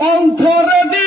অন্তরে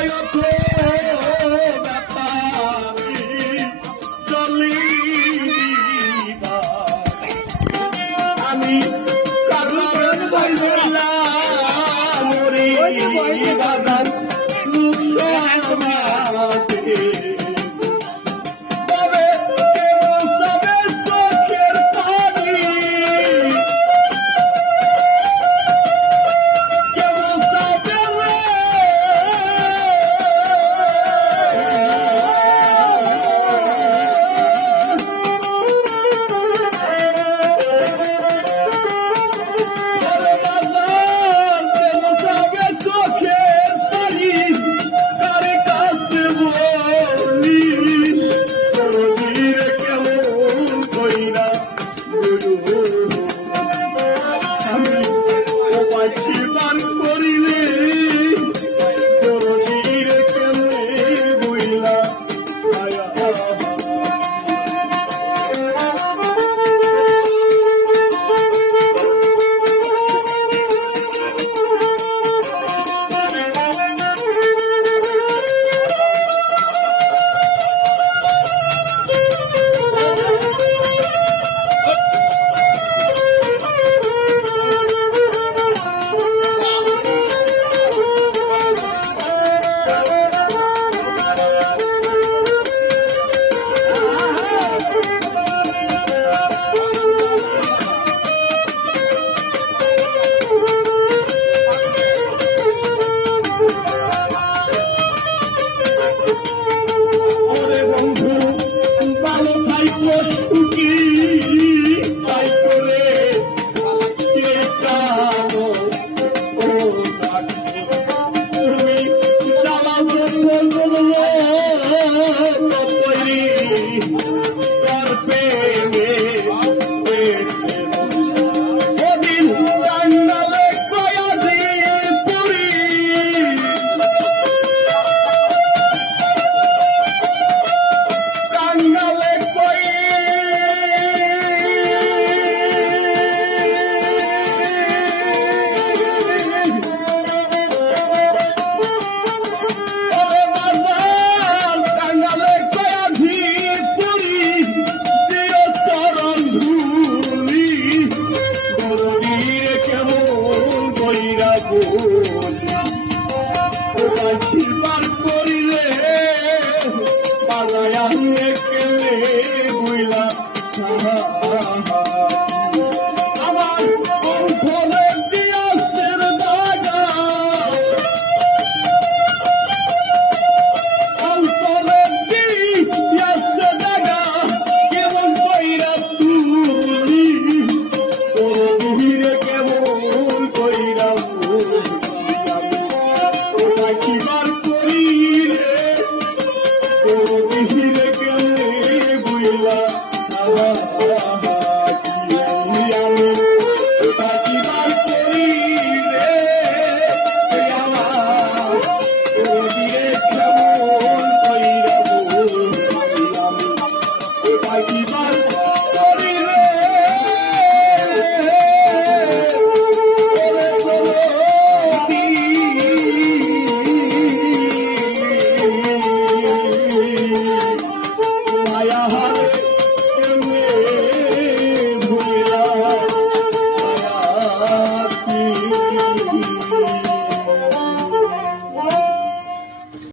Gaioteiro!